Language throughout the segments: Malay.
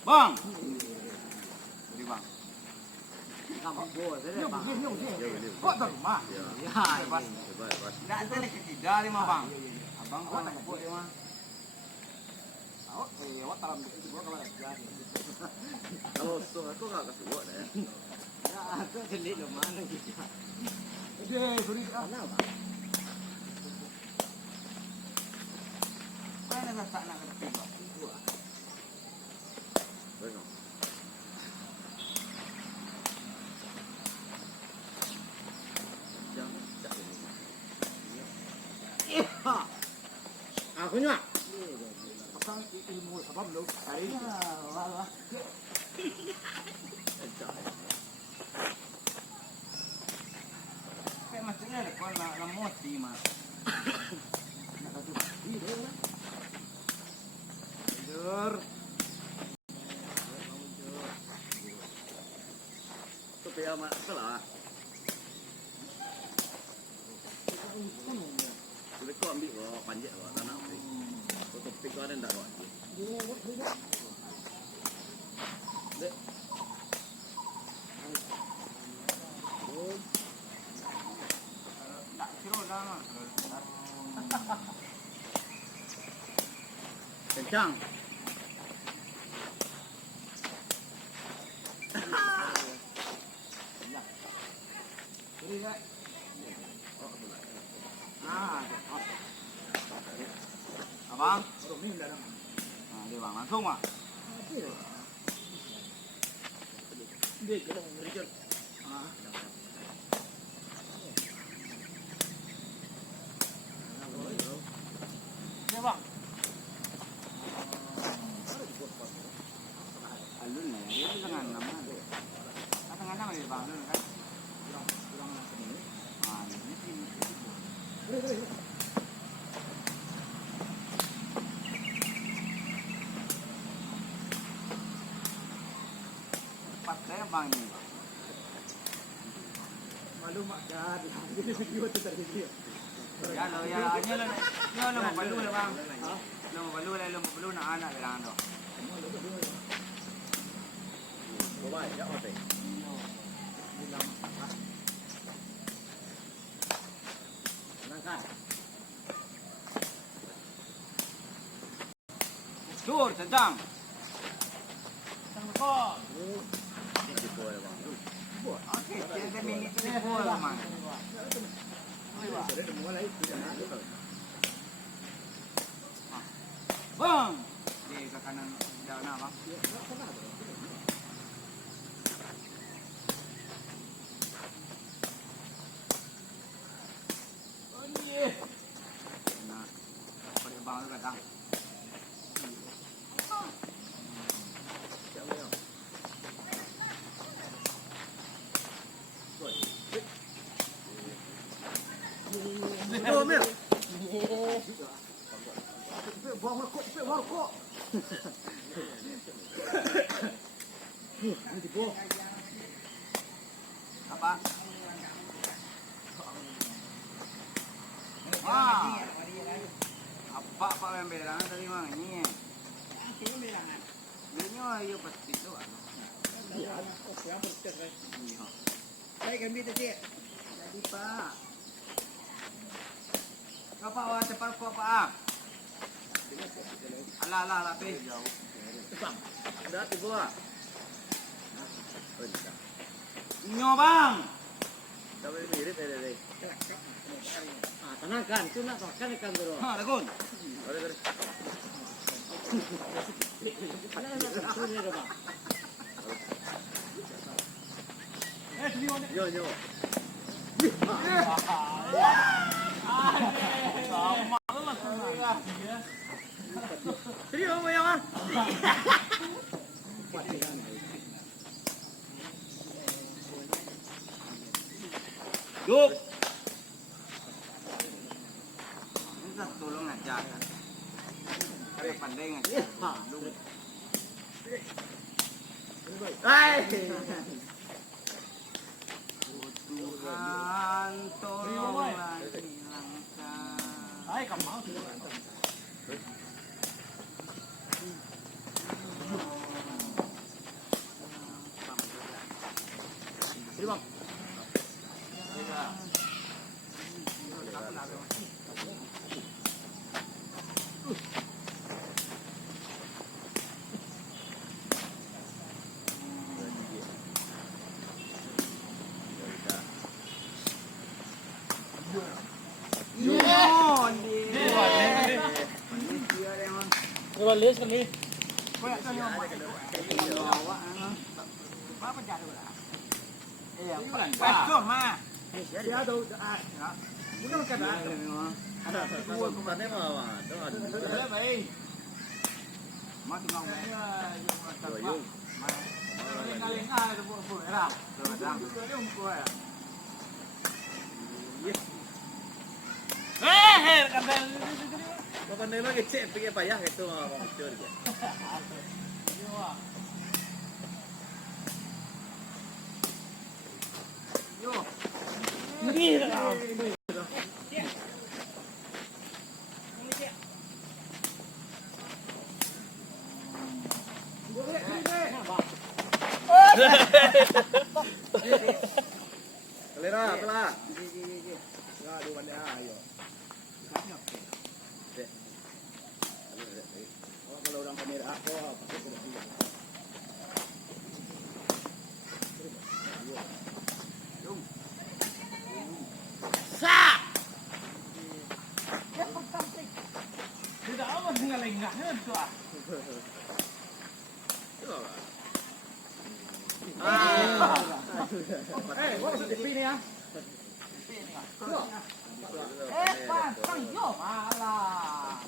Bang. Jadi bang. Kamu bawa saya bang. Kok terima? Ya, pas. Tidak ada ketiga lima bang. Abang kok tak kepuk dia mah. Awak talam begitu gua kalau ada. Kalau so aku enggak kasih buat ya. Ya, aku jelit lo mana gitu. Suri mana bang? Mana nak nak kerja bang? Bueno. Aku nyak. Apa ilmu sebab lu? Hari ini. Wah. Kayak macamnya le kon la moti mah. Nak tu. Tidur. Kaya masalah. Jadi kau ambil kau panjat kau tanah apa? Kau topik kau ada tak kau? Dek. Tak kira lama. Kencang. Abang, dia bang langsung mah. Dia kena berikan. Dia bang. Alun lah, dia dengan nama. Dengan nama dia bang, kan? Saya bang ni. Malu mak dah. Jadi video tu tak dia. Ya lo ya, lo mau balu lah bang. Lo mau balu nak anak dia orang tu. Bawa ya apa? Nangkat. Tur, tentang. Tengok. Okey, kita minit ni bola mang. Bang, di ke kanan jalan bang. Oh ye. Nah, pada bang tu datang. Go Mil. Buang rokok. Nanti buang. Apa? Apa yang berangan tadi mang ini? Ini berangan. Ini ayo pasti tu. Ya, apa betul kan? Saya kami tu cik. Jadi pak. Apa awak cepat kau pak? Alah lapis. Bang, dah tiba. Nyo bang. Tapi mirip deh. Tenangkan, tu nak makan ikan dulu. Lagun. Boleh. Yo. Trio mo yan ah. Duk. Ini tolong aja. Kare pandai aja. Hai. Tuhan tolonglah hilangkan. Hai, kamu mau sih? Ini bang. Rồi lấy cái này. Cuma mah. Dia tu bukan kan. Bukan ni mah, tu ada. Mati ngong ni. Doyong. Ngaling tu pun era. Kata Bukan ni lagi cek pergi payah itu mah muncul je. Ni dah. Kelera, pelah. Aduh, mana ayo. Kalau orang kamera aku pakai tidak. Tidak amat mengalengahnya tu ah. What was it ni ah? Pan, sang yo malah.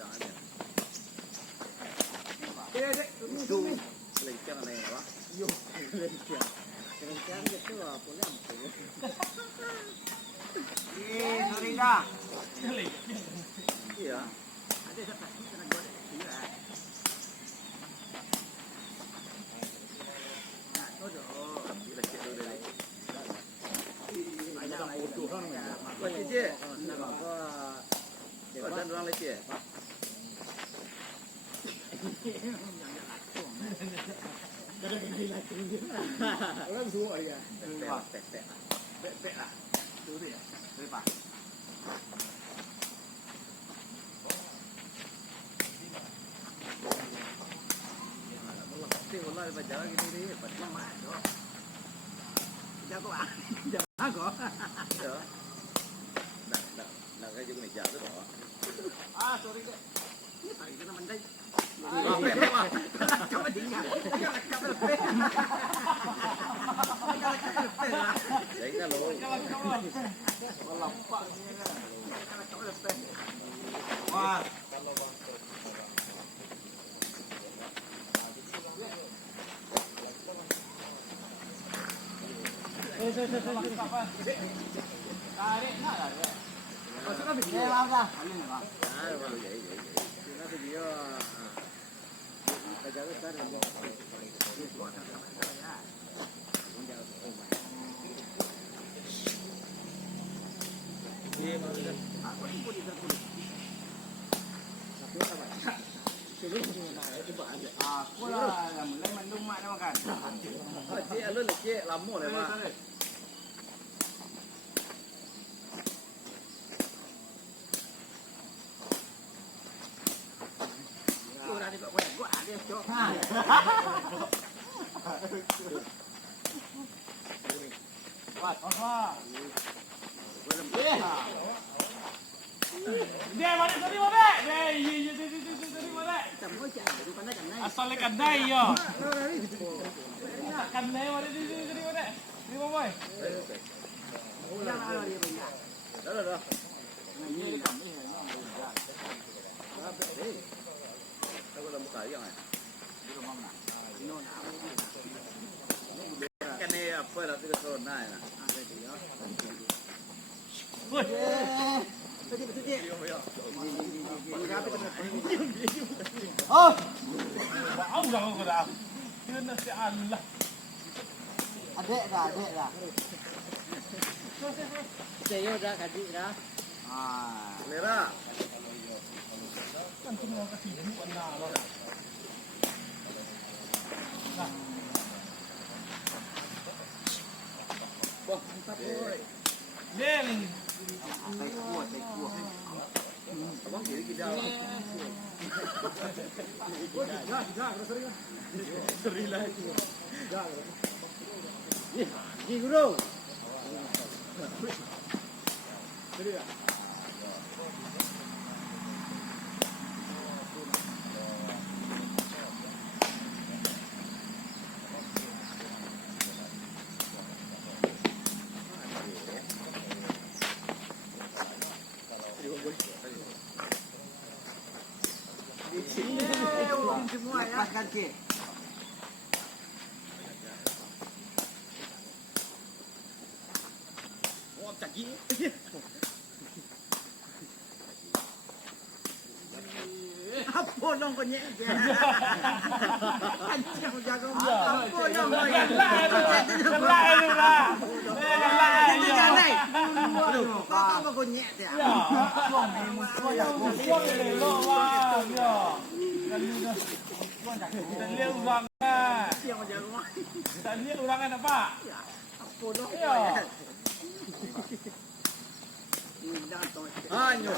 Tu lencang ni apa? Yo, lencang. Lencang itu apa yang? Sorry dah. Iya. Ada satu kena dua dia. Kita cek dulu ni. Banyak lagi tu orang ya. Kau cek. Apa? Kau dan orang leceh. Orang semua ya. Pek. Pek lah. Tu dia. Sorry pak. Mesti wallah baca gini ni, macam mana? Jago ah. Jago. Ya. Nak kerja ni jauh tu. Ah, sorry dek. Ini tarik kena mandai. Coba tinggal. Jadi kalau Wah. Tarik nak lah. Pasal apa dia? Dah. baru vậy. Nó thì gì bây giờ cái Aku lah yang mulai mendung mak dia makan. Cik, lu cik lama lah mak. Dia mana tadi mana? Dia tadi mana? Asal kedai yo. Kedai mana tadi mana? Ni boy. Đó. Đâu có làm cái gì này. Cái này phải là cái số này nè. Oh, bau dah kau dah. Kena si Allah. Adek dah. Saya dah kadik dah. Selera. Kan kena kasih ibu anda lah. Nah. Wah, mantap boy. Deng. Saya kuat. Abang kiri kita. Seri lah itu. Ji guru. Lepaskan cik. Oh, caki. Apa dong kau nyek dia? Anjing jaga Ya. apa dong kau nyek? Gelak lu lah. Itu jangan. Kau kau nyek dia. Ya. Suang le lo lah. Ya. Dan dia orang ah. Siapa jaga? Dan dia orang kan apa? Apa dong? Ya. Anyo.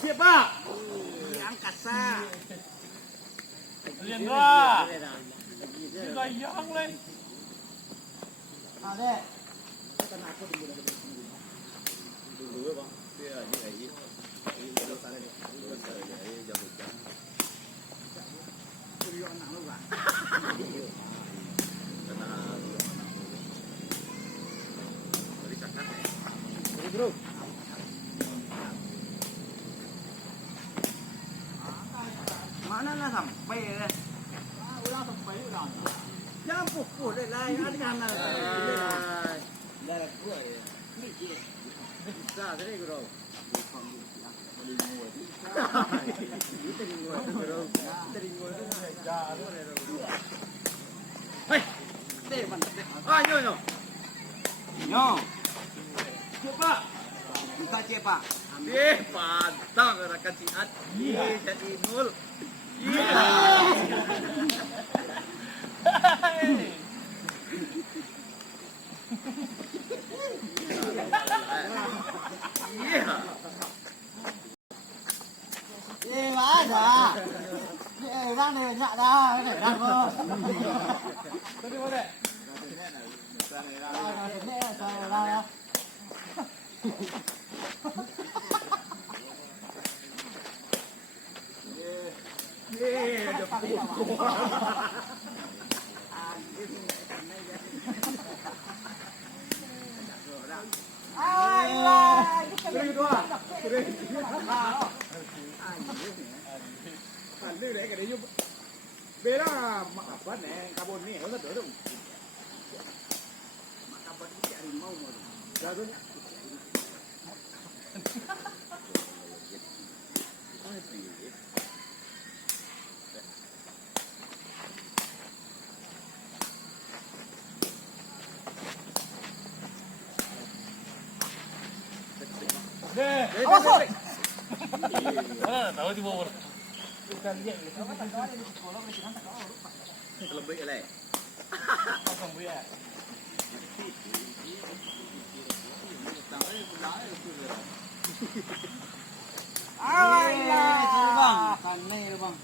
Siapa? Angkat sah. Lian dua. Juga yang lain. Adek. Dulu bang. Dia ni lagi. Ini kalau sana ni. Kalau sana ni jam hujan. Kuliah anak lu kan? Tenang. Beri cakap. Bro. Mana nak sampai dah. Jangan pukul deh lah. Ada kan lah. Dah kuat ya. Bisa tadi bro. Hei, teman. Anyo nyo. Yo. Siapa? Buka cik pak. Pantang rakan ciat. Jadi nul. Ada. Orang ni nak dah. Dah kau. Tadi mana? Ni saya dah. Kan dia cái đấy giúp. Bé đó mà bắt nè, carbon nè, nó rất đỡ đâu. Mà carbon cái chạy mau mà. Ra thôi. Deh. Awas. Tahu di bawah. Bukan dia. Lebih elek. Kosong dia. Bang, kan ni bang.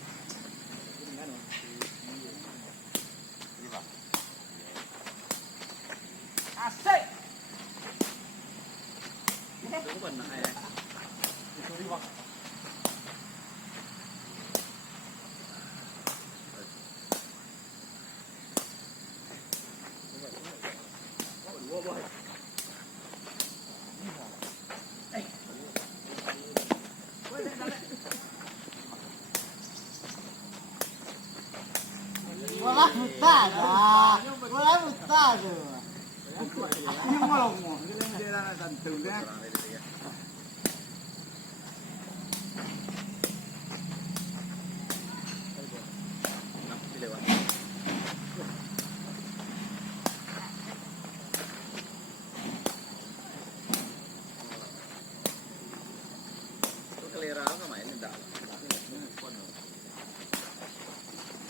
Asik. Itu benar ya. Sorry bang. Dua buah Wala putada. Wala putada. Nhưng mà lòng ngủ cái lên đây là tận từ đấy.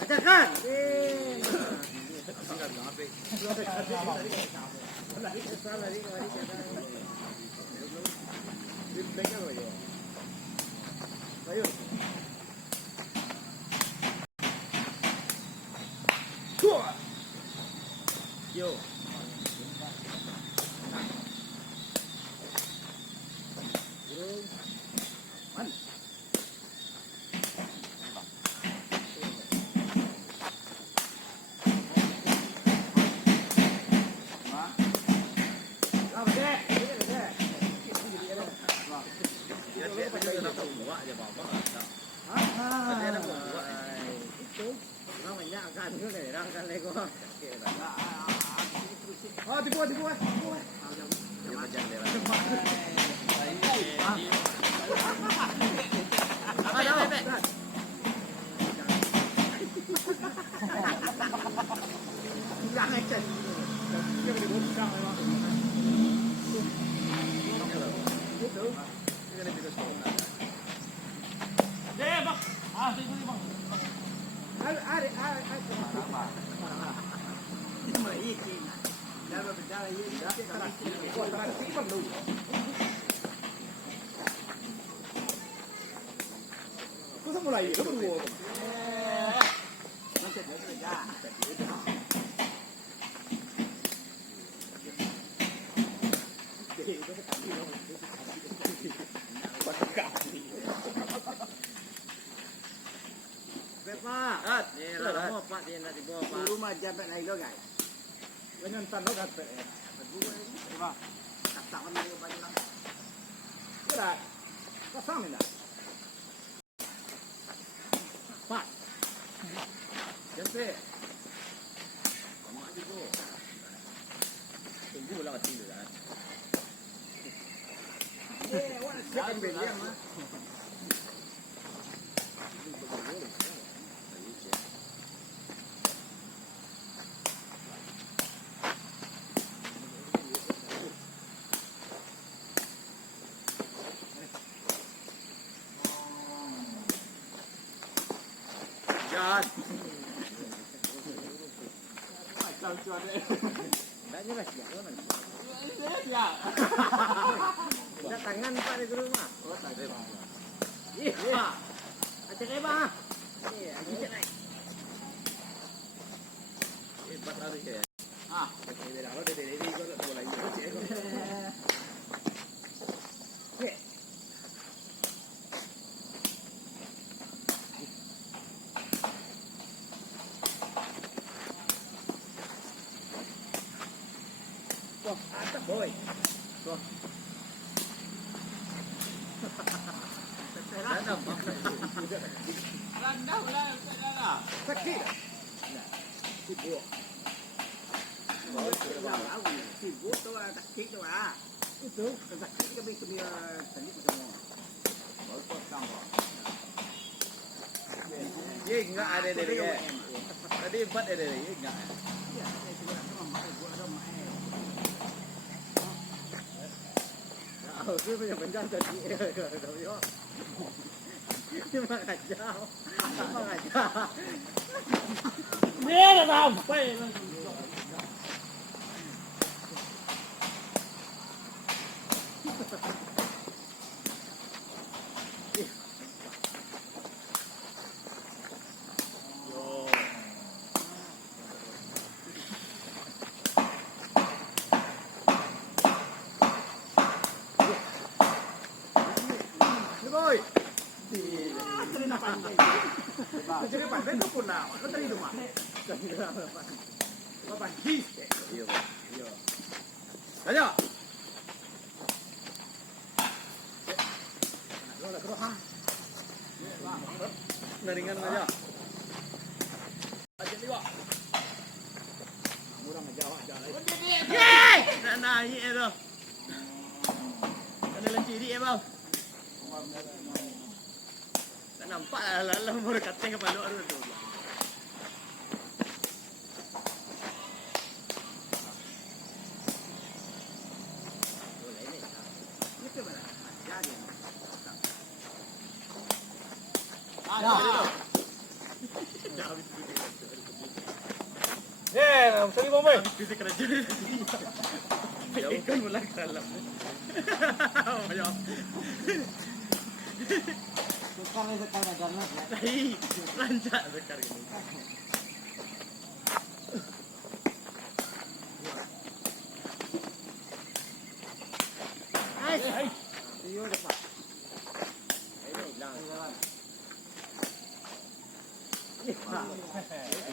Ajakan. Yo. Tipu. Jangan cek. Dia boleh buat sang memang. Deh, bang. Ah, sini bang. Ada. Ini mah ini. Dah berbicara ini. Tipu dulu. Kau sama mulai, kau tunggu. Macam mana kerja? Pak, ni lah mau Pak dia nak dibawa Pak. Rumah jabat lain lo guys. Penyantan lo kata. Pak, tak tak mana dia baju lah. Sudah, kau sama tak? Pak, Jampe. Kamu aja tu. Tunggu lah kecil dah. jangan beli mah. Jahat. Macam cuan dia. Dah jelas ya. Ya. Ada tangan Pak di rumah. Oh, tak ada. Iya. Acak Pak. Iya, acak naik. Empat hari ke. Ah, Dia dah ada dari kau nak mulai. Atas boy. Dah nampak. Rendah lah, dah. Sakit. Tipu. sibuk tu tak cik tu ah. Itu tak cik kami kena tadi semua. Baru potong. Ye enggak ada dari dia. Tadi 4 ada dari enggak. Ya, saya cuma nak mak buat rumah. Aku punya penjara tadi. Cuma kacau. Cuma kacau. Dia dah sampai. Boy. Jadi pandai tu pun nak. Kau tadi rumah. Bapak his. Iya. Iya. Ayo. Naringan aja. Murang aja awak jalan. Nah, ini itu. Ada lanci dia bang. Tak nampak lah baru kateng kepala orang tu. Sorry Bombay. Bisa kerja. Ikan mulai dalam. Banyak. Sekarang jalan. Hei, lanjut sekarang ini. Iyo dah pak. Ini hilang.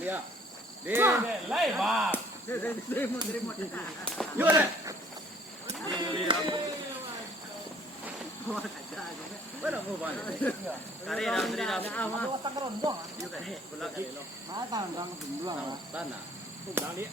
Dia. Lain bang. Terima. Yo deh. Mana mau balik? Kari dah. Awak tak kerondong. Yo kan, pulang kali lo. Mata orang sembulang. Tanah. Tu bilang dia.